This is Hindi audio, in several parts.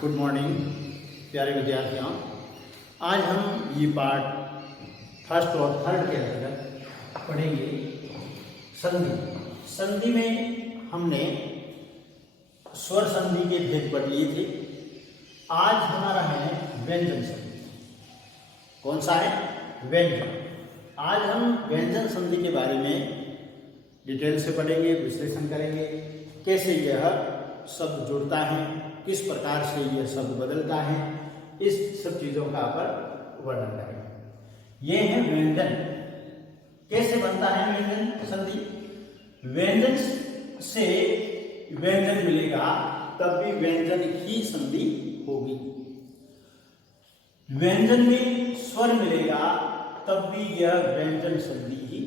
गुड मॉर्निंग प्यारे विद्यार्थियों। आज हम ये पार्ट फर्स्ट और थर्ड के अंतर्गत पढ़ेंगे संधि। संधि में हमने स्वर संधि के भेद पढ़ लिए थे। आज हमारा है व्यंजन संधि। कौन सा है? व्यंजन। आज हम व्यंजन संधि के बारे में डिटेल से पढ़ेंगे, विश्लेषण करेंगे, कैसे यह शब्द जुड़ता है, किस प्रकार से यह शब्द बदलता है, इस सब चीजों का पर वर्णन करेंगे। यह है व्यंजन। कैसे बनता है व्यंजन संधि? व्यंजन से व्यंजन मिलेगा तब भी व्यंजन ही संधि होगी। व्यंजन में स्वर मिलेगा तब भी यह व्यंजन संधि ही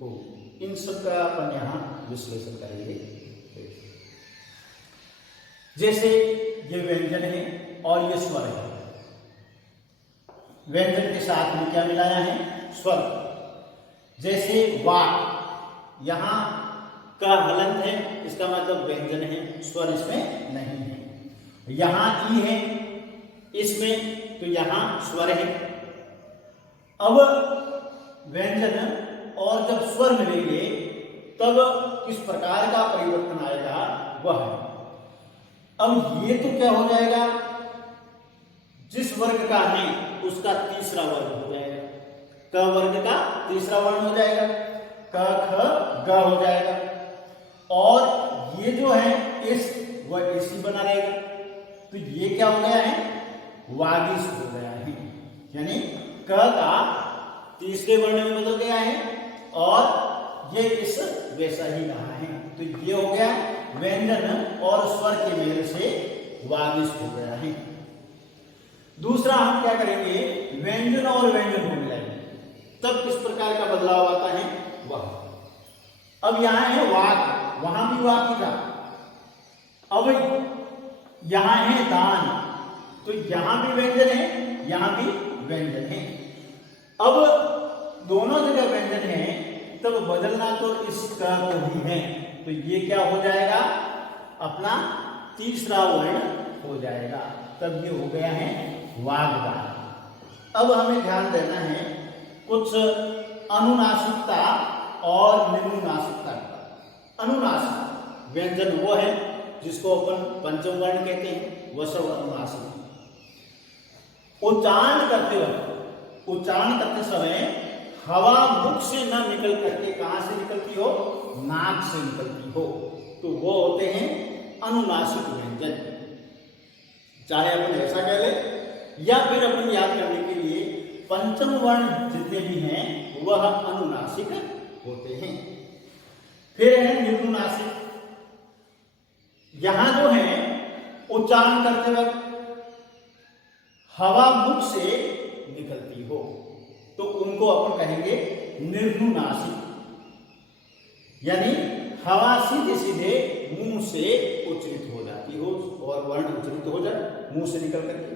होगी। इन सब का अपन यहां विश्लेषण करेंगे। जैसे ये व्यंजन है और ये स्वर है। व्यंजन के साथ में क्या मिलाया है? स्वर। जैसे वाक, यहां का हलंत है, इसका मतलब व्यंजन है, स्वर इसमें नहीं है। यहां ई है इसमें, तो यहां स्वर है। अब व्यंजन और जब स्वर मिलेंगे तब किस प्रकार का परिवर्तन आएगा वह है। अब ये तो क्या हो जाएगा, जिस वर्ग का है उसका तीसरा वर्ग हो जाएगा। क वर्ग का तीसरा वर्ण हो जाएगा, क ख ग हो जाएगा। और ये जो है इस वह इसी बना रहेगा। तो ये क्या हो गया है? वागिश हो गया है। यानी क का तीसरे वर्ण में बदल गया है और ये इस वैसा ही रहा है। तो ये हो गया व्यंजन और स्वर के मेल से वागिश हो गया है। दूसरा हम क्या करेंगे, व्यंजन और व्यंजन को मिलाएंगे, तब किस प्रकार का बदलाव आता है वह। अब यहां है वाक, वहां भी वाक ही था। अब यहां है दान, तो यहां भी व्यंजन है, यहां भी व्यंजन है। अब दोनों जगह व्यंजन है, तब बदलना तो इसका को ही है। तो ये क्या हो जाएगा? अपना तीसरा वर्ण हो जाएगा। तब ये हो गया है वाग्दान। अब हमें ध्यान देना है कुछ अनुनासिकता और निर्नुनासिकता का। अनुनासिक व्यंजन वो है जिसको अपन पंचम वर्ण कहते हैं, वह सब अनुनासिक। उच्चारण करते समय हवा मुख से न निकल करके कहां से निकलती हो? नाक से निकलती हो, तो वो होते हैं अनुनासिक व्यंजन। चाहे अपन ऐसा कह ले या फिर अपन याद करने के लिए पंचम वर्ण जितने भी हैं वह अनुनासिक होते हैं। फिर है निर्नुनासिक। यहां जो है उच्चारण करते वक्त हवा मुख से निकलती हो, तो उनको अपन कहेंगे निर्नुनासिक। यानी हवा सीधे सीधे मुंह से उच्चरित हो जाती हो और वर्ण उच्चरित हो जाए मुंह से निकल करके,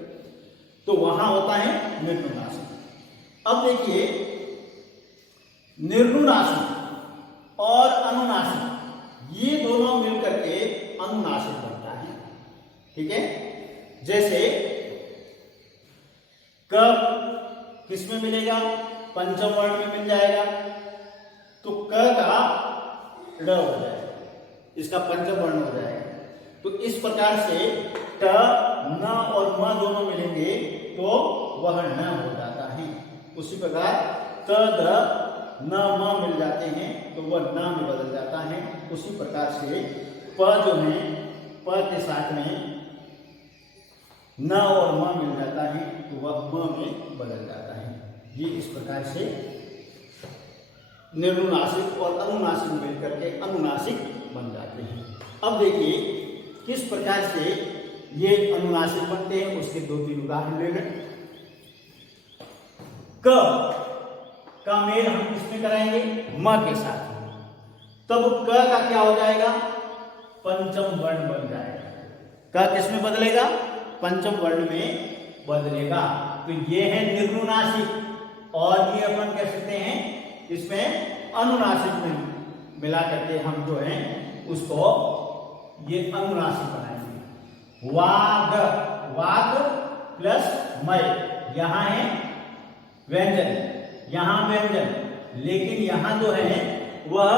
तो वहां होता है निर्नुनासिक। अब देखिए, निर्नुनासिक और अनुनासिक ये दोनों मिलकर के अनुनासिक बनता है। ठीक है? जैसे क किसमें मिलेगा? पंचम वर्ण में मिल जाएगा, तो क का ड हो जाएगा, इसका पंचम वर्ण हो जाएगा। तो इस प्रकार से ट, न और म दोनों मिलेंगे तो वह न हो जाता है। उसी प्रकार त, द, न, म मिल जाते हैं तो वह न में बदल जाता है। उसी प्रकार से प जो है, प के साथ में न और म मिल जाता है तो वह म में बदल जाता है। ये इस प्रकार से निर्नुनासिक और अनुनासिक मिलकर के अनुनासिक बन जाते हैं। अब देखिए किस प्रकार से ये अनुनासिक बनते हैं, उसके दो तीन उदाहरण लेंगे। क का मेल हम किसमें कराएंगे? म के साथ। तब क का क्या हो जाएगा? पंचम वर्ण बन जाएगा। क किसमें बदलेगा? पंचम वर्ण में बदलेगा। तो ये है निर्नुनासिक और ये अपन कह सकते हैं इसमें अनुनासिक में मिला करके हम जो है उसको ये अनुनासिक बनाएंगे। वाग, वाग प्लस मय, यहां है व्यंजन, यहां व्यंजन, लेकिन यहां जो है वह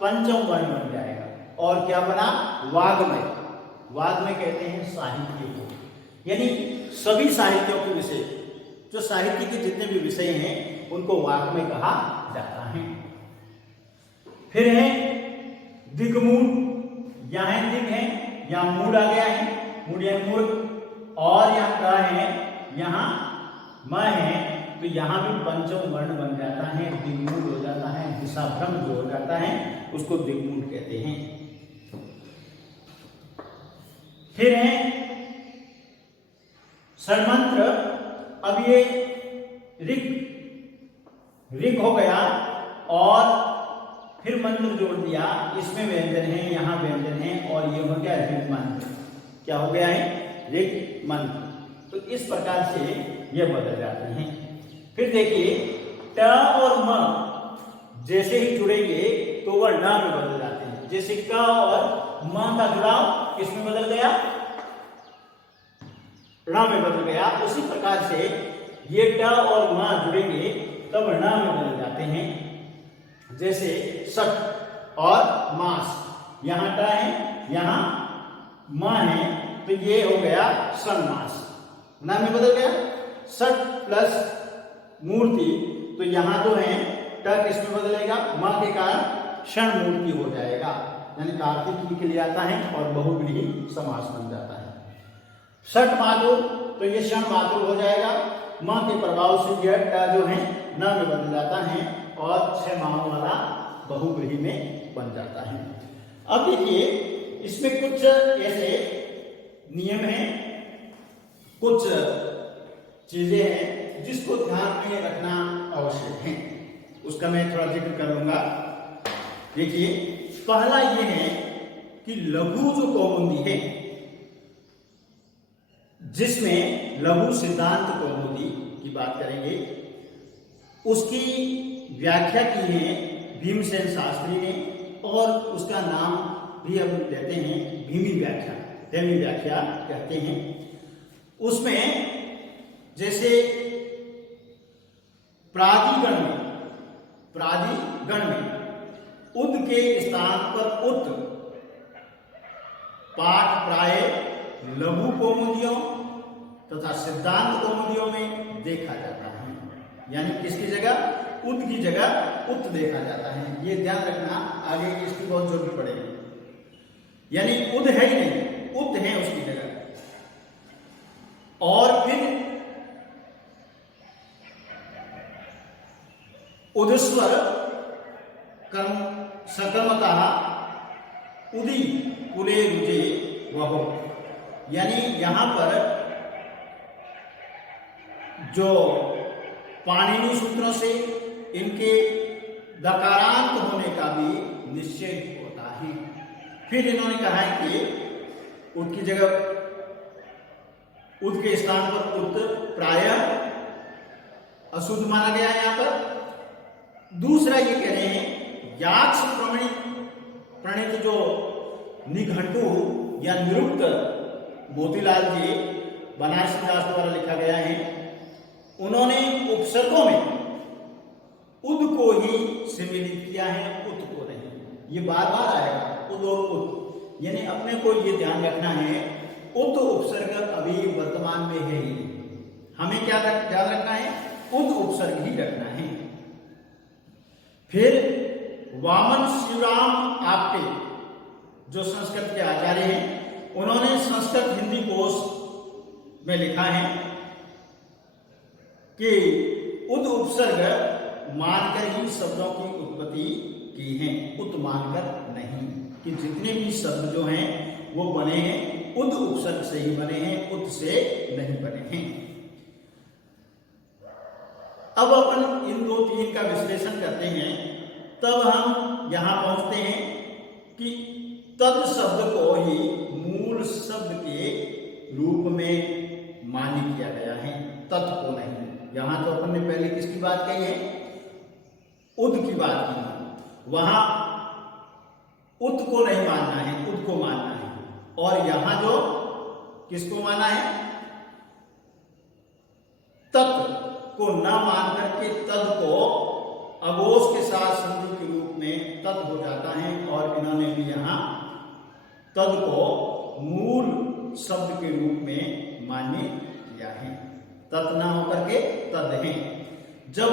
पंचम वर्ण बन जाएगा और क्या बना, वाग्मय। वाग्मय कहते हैं साहित्य को, यानी सभी साहित्यों के विषय, जो साहित्य के जितने भी विषय हैं उनको वाग्मय कहा जाता है। फिर है दिग्मूढ़, यहां दिग है, यहां मूढ़ आ गया है, मूढ़ या मूर्ख, और यहाँ क है, यहाँ म है, तो यहाँ भी पंचम वर्ण बन जाता है, दिग्मूढ़ हो जाता है, दिशाभ्रम जो हो जाता है उसको दिग्मूढ़ कहते हैं। फिर है षड्मंत्र, अब ये ऋग हो गया और फिर मंत्र जोड़ दिया, इसमें व्यंजन है, यहाँ व्यंजन है, और ये हो गया ऋग मंत्र। क्या हो गया है, ऋग मंत्र। तो इस प्रकार से ये बदल जाते हैं। फिर देखिए ट और म जैसे ही जुड़ेंगे तो वह न में बदल जाते हैं। जैसे क और म का जुड़ाव किसमें बदल गया, ण में बदल गया, उसी प्रकार से ये ट और म जुड़ेंगे तब ण में बदल जाते हैं। जैसे सठ और मास, यहां ट है, यहां म है, तो ये हो गया षण्मास, न में बदल गया। सठ प्लस मूर्ति, तो यहां जो है ट किसमें बदलेगा, म के कारण क्षण मूर्ति हो जाएगा, यानी कार्तिक के लिए आता है और बहुव्रीहि समास बन जाता है। षठ मातुर, तो ये क्षण मातुर हो जाएगा, म के प्रभाव से यह ट जो है न में बदल जाता है और 6 माहों वाला बहुव्रीहि में बन जाता है। अब देखिए इसमें कुछ ऐसे नियम हैं, कुछ चीजें हैं जिसको ध्यान में रखना आवश्यक है, उसका मैं थोड़ा जिक्र करूंगा। देखिए पहला ये है कि लघु जो कौमुदी है, जिसमें लघु सिद्धांत कौमुदी की बात करेंगे, उसकी व्याख्या की है भीमसेन शास्त्री ने, और उसका नाम भी हम देते हैं भीमी व्याख्या, दैवी व्याख्या कहते हैं। उसमें जैसे प्रादिगण में उद के स्थान पर उत पाठ प्राय लघु कौमुदियों तथा सिद्धांत कौमुदियों में देखा जाता है, यानी किसकी जगह, उद की जगह उत देखा जाता है। ये ध्यान रखना, आगे इसकी बहुत जरूरत पड़ेगी। यानी उद है ही नहीं, उत है उसकी जगह। और फिर उदस्वर कर्म सकर्मतः उदी कुले रुजे वहो, यानी यहां पर जो पाणिनि सूत्रों से इनके दकारांत होने का भी निश्चय होता है। फिर इन्होंने कहा है कि उद की जगह, उद के स्थान पर उत प्रायः अशुद्ध माना गया है। यहां पर दूसरा ये कह रहे हैं याक्ष प्रणीत जो निघंटु या निरुक्त मोतीलाल जी बनारसी दास द्वारा लिखा गया है, उन्होंने उपसर्गों में उद को ही सम्मिलित किया है, उत को नहीं। ये बार बार आएगा उद और उत, यानी अपने को ये ध्यान रखना है उत उपसर्ग अभी वर्तमान में है ही, हमें क्या ध्यान रखना है, उत उपसर्ग ही रखना है। फिर वामन शिवराम आपटे जो संस्कृत के आचार्य हैं, उन्होंने संस्कृत हिंदी कोश में लिखा है कि उद उपसर्ग मानकर ही शब्दों की उत्पत्ति की है, उत मानकर नहीं, कि जितने भी शब्द जो हैं वो बने हैं उद उपसर्ग से ही बने हैं, उत से नहीं बने हैं। अब अपन इन 2-3 का विश्लेषण करते हैं, तब हम यहां पहुंचते हैं कि तद शब्द को ही मूल शब्द के रूप में मान्य किया गया है, तत् को नहीं। यहां तो अपन ने पहले किसकी बात कही है, उद की बात की है, वहां उत को नहीं मानना है, उद को मानना है। और यहां जो किसको माना है, को न मान करके तद को अघोष के साथ संधि के रूप में तद हो जाता है, और इन्होंने भी यहाँ तद को मूल शब्द के रूप में मान्य किया है। तत् न होकर के तद है। जब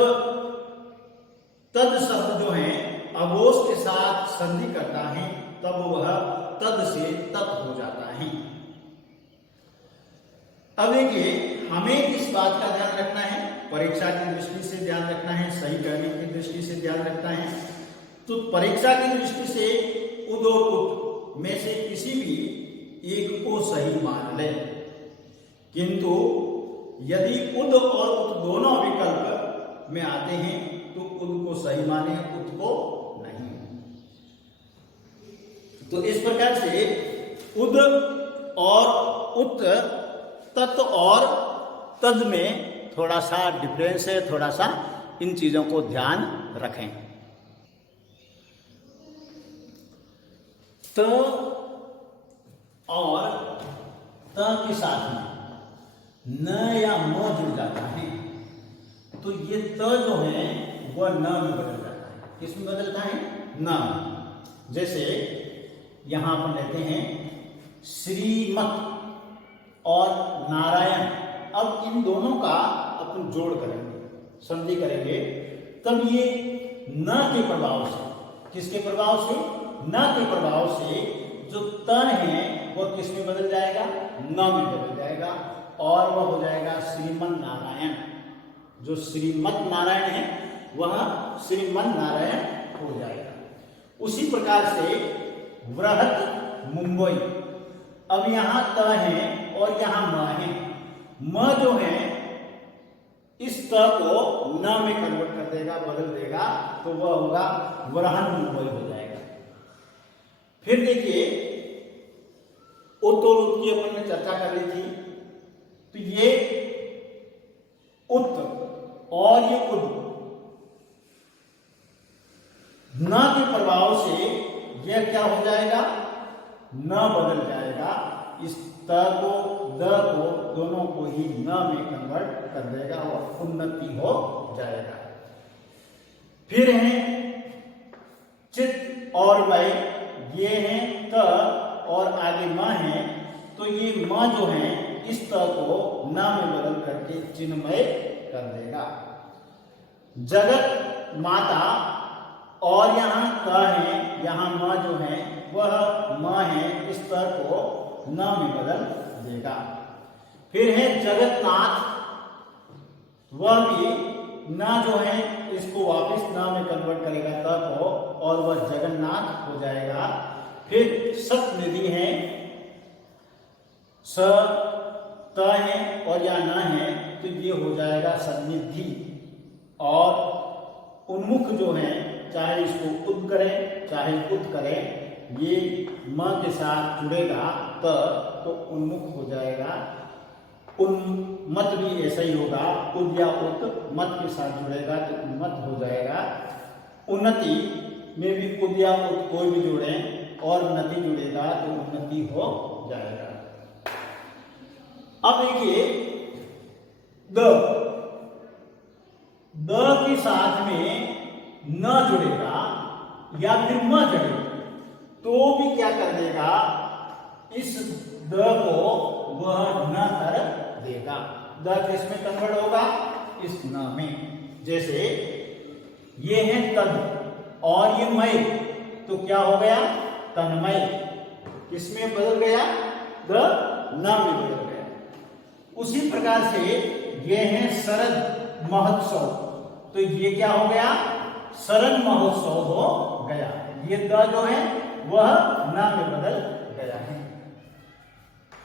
तद शब्द जो है अघोष के साथ संधि करता है तब वह तद से तत् हो जाता है। अब देखिए, हमें किस बात का ध्यान रखना है? परीक्षा की दृष्टि से ध्यान रखना है, सही करने की दृष्टि से ध्यान रखना है। तो परीक्षा की दृष्टि से उद और उत में से किसी भी एक को सही मान ले, किंतु यदि उद और उत दोनों विकल्प में आते हैं तो उद को सही माने, उत को नहीं। तो इस प्रकार से उद और उत, तत् और तद में थोड़ा सा डिफरेंस है, थोड़ा सा इन चीजों को ध्यान रखें। त और त के साथ में न या म जुड़ जाता है, तो ये त जो है वह न में बदल जाता है। किस में बदलता है? न। जैसे यहां पर लेते हैं श्रीमत और नारायण। अब इन दोनों का अपन जोड़ करेंगे, संधि करेंगे, तब ये न के प्रभाव से, किसके प्रभाव से? न के प्रभाव से जो त है वह किस में बदल जाएगा? न में बदल जाएगा, और वह हो जाएगा श्रीमन नारायण। जो श्रीमत नारायण है वह श्रीमन नारायण हो जाएगा। उसी प्रकार से वृहत मुंबई। अब यहां त है और यहां म है। म जो है इस त को न में कन्वर्ट कर देगा, बदल देगा, तो वह होगा वृहन मुंबई हो जाएगा। फिर देखिए, उत और उत की अपन ने चर्चा कर ली थी, तो ये उत और ये उद न के प्रभाव से यह क्या हो जाएगा? न बदल जाएगा। इस त को, द को, दोनों को ही न में कन्वर्ट कर देगा और उन्नति हो जाएगा। फिर है चित और मय, ये है त और आगे म है, तो ये म जो है इस त को न में बदल करके चिन्मय कर देगा। जगत माता और यहाँ त है, यहाँ म जो है वह म है, इस त को न में बदल देगा। फिर है जगन्नाथ, वह भी न जो है इसको वापस न में कन्वर्ट करेगा त को, और वह जगन्नाथ हो जाएगा। फिर सतनिधि है, स त है और या न है, तो ये हो जाएगा सन्निधि। और उन्मुख जो है, चाहे इसको उद करें चाहे उत करें, ये म के साथ जुड़ेगा तो उन्मुख हो जाएगा। उन्मत भी ऐसा ही होगा, उद या उत मत के साथ जुड़ेगा तो उन्मत हो जाएगा। उन्नति में भी उद या उत कोई भी जोड़े और नति जुड़ेगा तो उन्नति हो जाएगा। अब देखिए, द के साथ में न जुड़ेगा या फिर म जुड़ेगा, तो भी क्या कर देगा? इस द को वह न कर देगा। द किसमें कन्वर्ट होगा? इस न में। जैसे ये है तद और ये मय, तो क्या हो गया? तन्मय। किसमें बदल गया? द न में बदल गया। उसी प्रकार से ये है शरद महोत्सव, तो ये क्या हो गया? शरद महोत्सव हो गया। ये द जो है वह न में बदल गया है।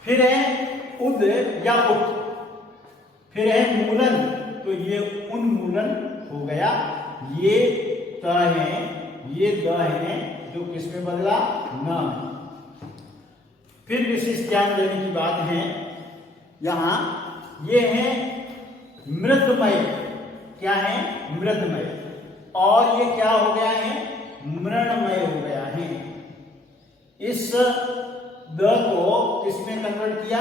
फिर है उद या उत, फिर है मूलन, तो ये उन्मूलन हो गया। ये त है, ये द है, जो किसमें बदला? न। फिर विशेष ध्यान देने की बात है, यहां ये है मृदमय। क्या है? मृदमय। और ये क्या हो गया है? मृणमय हो गया है। इस द को किसमें कन्वर्ट किया?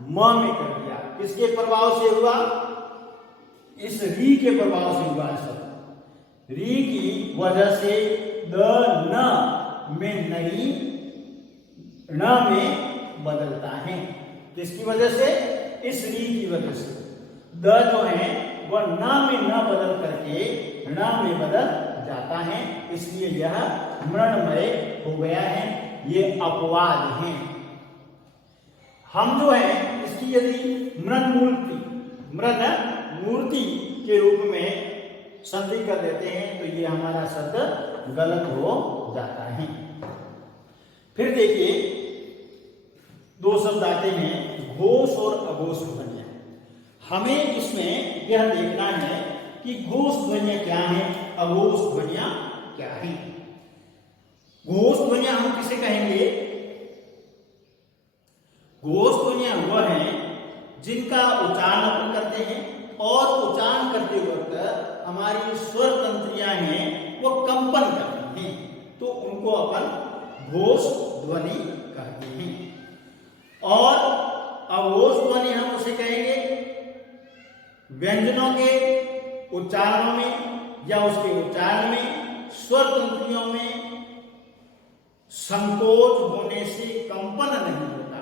म में कर दिया। किसके प्रभाव से हुआ? इस री के प्रभाव से हुआ है शब्द। री की वजह से द न में नहीं न में बदलता है। किसकी वजह से? इस री की वजह से द जो है वह न में न बदल करके न में बदल जाता है, इसलिए यह मृण्मय हो गया है। ये अपवाद है। हम जो है इसकी यदि मूर्ति के रूप में संधि कर देते हैं तो ये हमारा शब्द गलत हो जाता है। फिर देखिए दो शब्द आते हैं घोष और अघोष ध्वनियां। हमें इसमें यह देखना है कि घोष ध्वनियां क्या है, अघोष ध्वनियां क्या है। घोष ध्वनियां हम किसे कहेंगे? घोष ध्वनियां वह हैं जिनका उच्चारण अपन करते हैं और उच्चारण करते वक्त हमारी स्वर तंत्रियां हैं वो कंपन करती हैं, तो उनको अपन घोष ध्वनि कहते हैं। और अघोष ध्वनि हम उसे कहेंगे व्यंजनों के उच्चारणों में या उसके उच्चारण में स्वर तंत्रियों में संकोच होने से कंपन नहीं होता,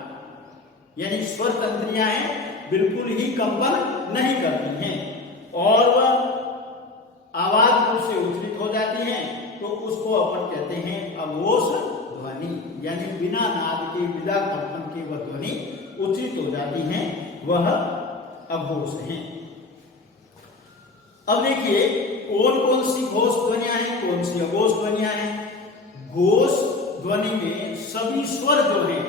यानी स्वर तंत्रियां हैं बिल्कुल ही कंपन नहीं करती हैं और वह आवाज रूप से उच्चरित हो जाती हैं, तो उसको अपन कहते हैं अघोष ध्वनि, यानी बिना नाद के बिना कंपन के वह ध्वनि उच्चरित हो जाती हैं, वह अघोष है। अब देखिए कौन कौन सी घोष ध्वनियां हैं, कौन सी अघोष ध्वनियां हैं। घोष ध्वनि में सभी स्वर जो हैं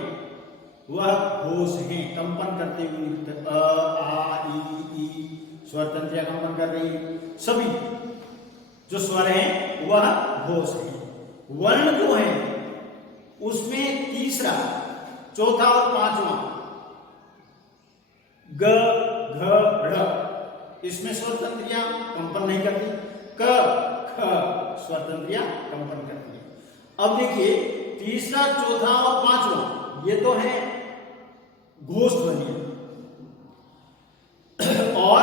वह घोष हैं, कंपन करते हुए अ आ ई स्वर तंत्रियां कंपन कर रही है, सभी जो स्वर हैं वह घोष हैं। वर्ण जो है उसमें तीसरा, चौथा और पांचवा ग घ ढ़ इसमें स्वर तंत्रियां कंपन नहीं करती, क ख स्वर तंत्रियां कंपन करती है। अब देखिए तीसरा, चौथा और पांचवा ये तो है घोष ध्वनि और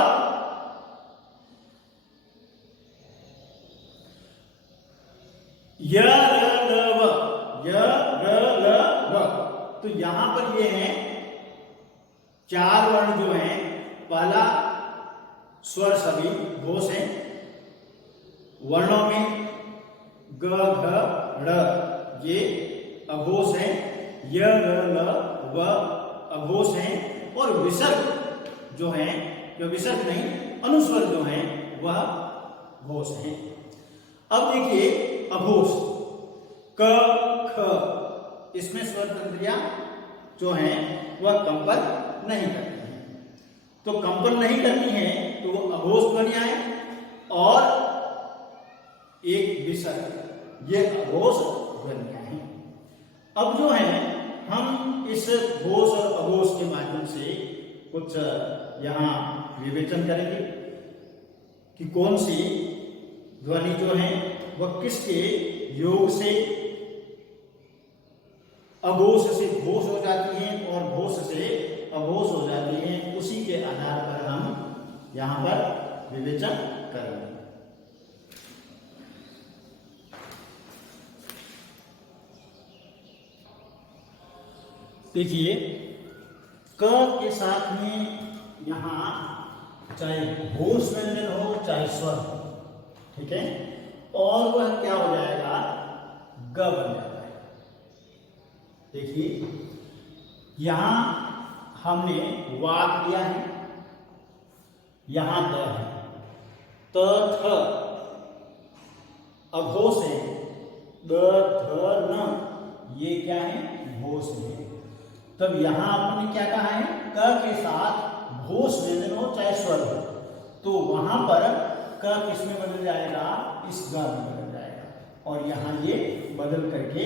य र ल व, य र ल व, तो यहां पर ये हैं चार वर्ण जो हैं, पहला स्वर सभी घोष हैं, वर्णों में ग घ ड़ ये अघोष हैं, य र ल व अघोष हैं, और विसर्ग जो हैं, जो विसर्ग नहीं अनुस्वर जो हैं वह घोष हैं। अब देखिए अघोष क ख इसमें स्वर तंत्रियां जो हैं वह कंपन नहीं करती हैं, तो कंपन नहीं करती हैं तो वो अघोष ध्वनियां हैं, और एक विसर्ग ये अघोष ध्वनियां हैं। अब जो है हम इस घोष और अघोष के माध्यम से कुछ यहाँ विवेचन करेंगे कि कौन सी ध्वनि जो है वह किसके योग से अघोष से घोष हो जाती है और घोष से अघोष हो जाती है, उसी के आधार पर हम यहाँ पर विवेचन करेंगे। देखिए क के साथ में यहाँ चाहे घोष व्यंजन हो चाहे स्वर हो, ठीक है, और वह क्या हो जाएगा, ग बन जाता है। देखिए यहां हमने वाक दिया है, यहां द है, त थ अघोष है, द ध न ये क्या है, घोष है। तब यहां आपने क्या कहा है, क के साथ घोष व्यंजन हो चाहे स्वर हो, तो वहां पर क किसमें बदल जाएगा, इस ग में बदल जाएगा, और यहाँ ये बदल करके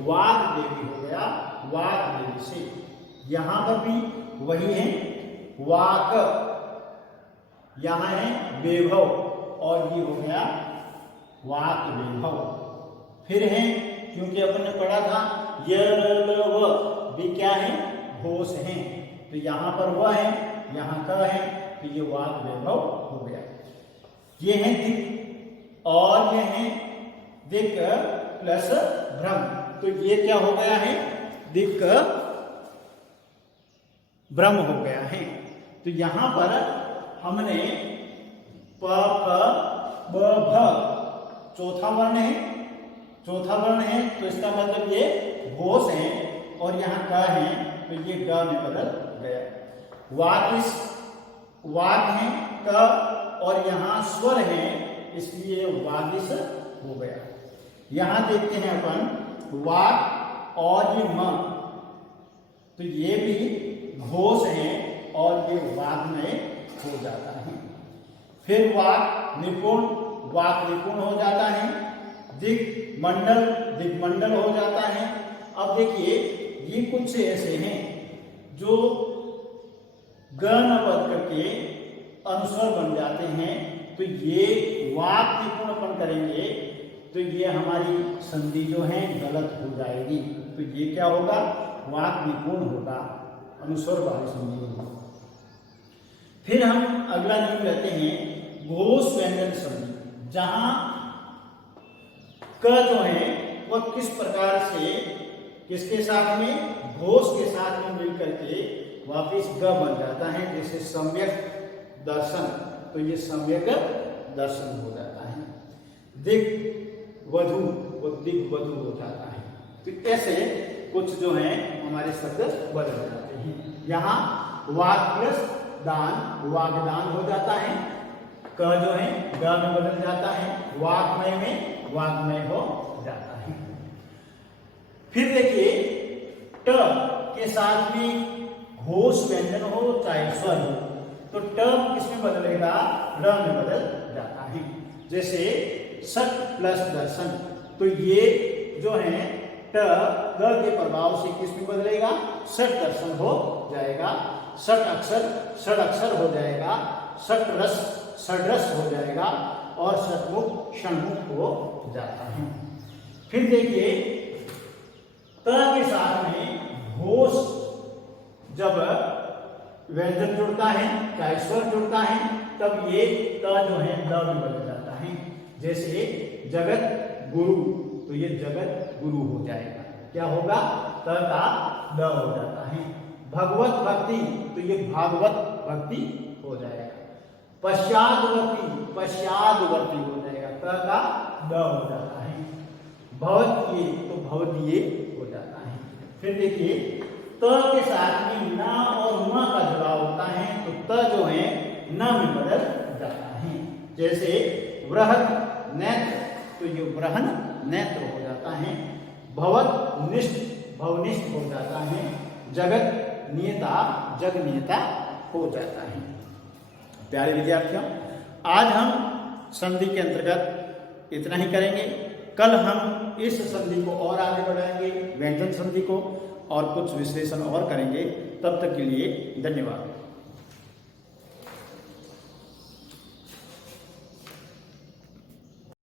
वाग देवी हो गया, वाग देवी से। यहाँ पर भी वही है, वाक यहाँ है वैभव, और ये हो गया वाक वैभव। फिर है, क्योंकि अपन ने पढ़ा था य र ल व भी क्या है, घोष हैं, तो यहाँ पर वह है, यहाँ का है, तो ये वाक वैभव हो गया। ये हैं दिक् और ये हैं दिक् प्लस भ्रम, तो ये क्या हो गया है, दिक् भ्रम हो गया है। तो यहां पर हमने प फ ब भ चौथा वर्ण है, तो इसका मतलब ये घोष है, और यहाँ क है तो ये ग में बदल गया। वाग है क और यहाँ स्वर है, इसलिए वागिस हो गया। यहां देखते हैं अपन वाग और ये म, तो ये भी घोष है और ये वाग में हो जाता है। फिर वाक निपुण हो जाता है, दिग्मंडल हो जाता है। अब देखिए ये कुछ ऐसे हैं जो गण पद करके अनुस्वर बन जाते हैं, तो ये वाक निपुण अपन करेंगे तो ये हमारी संधि जो है गलत हो जाएगी, तो ये क्या होगा, वाक निपुण होगा, अनुस्वर वाली संधि होगी। फिर हम अगला नियम लेते हैं घोष व्यंजन संधि, जहां क जो है वह किस प्रकार से किसके साथ में, घोष के साथ में मिलकर के वापिस ग बन जाता है, जैसे सम्यक दर्शन, तो ये सम्यक दर्शन हो जाता है। दिग्वधु वो दिग्वधु हो जाता है। तो ऐसे कुछ जो है हमारे शब्द बदल जाते हैं। यहाँ वाग प्लस दान वागदान हो जाता है, क जो है ग में बदल जाता है, वाग्मय में वाग्मय हो जाता है। फिर देखिए ट के साथ में घोष व्यंजन हो चाहे स्वर हो, तो ट किसमें बदलेगा, र में बदल जाता है। जैसे सट प्लस दर्शन, तो ये जो है ट ग के प्रभाव से किसमें बदलेगा, सट दर्शन हो जाएगा, षड अक्षर हो जाएगा, षड्रस हो जाएगा, और षट्मुख षण्मुख हो जाता है। फिर देखिए त के साथ में घोष जब व्यंजन जुड़ता है चाहे स्वर जुड़ता है, तब ये त जो है द में बदल जाता है। जैसे जगत गुरु, तो ये जगत गुरु हो जाएगा, क्या होगा, त का द हो जाता है। भगवत भक्ति, तो ये भागवत भक्ति हो जाएगा। पश्चादवर्ती हो जाएगा, त का द हो जाता है। भवदीय, तो भवदीय हो जाता है। फिर देखिए त के साथ में न और म का जुड़ाव होता है, तो त जो है न में बदल जाता है। जैसे वृहद नेत्र, तो ये वृहन नेत्र हो जाता है। भवनिष्ठ हो जाता है। जगत नियता जग नियता हो जाता है। प्यारे विद्यार्थियों, आज हम संधि के अंतर्गत इतना ही करेंगे। कल हम इस संधि को और आगे बढ़ाएंगे, व्यंजन संधि को, और कुछ विश्लेषण और करेंगे। तब तक के लिए धन्यवाद।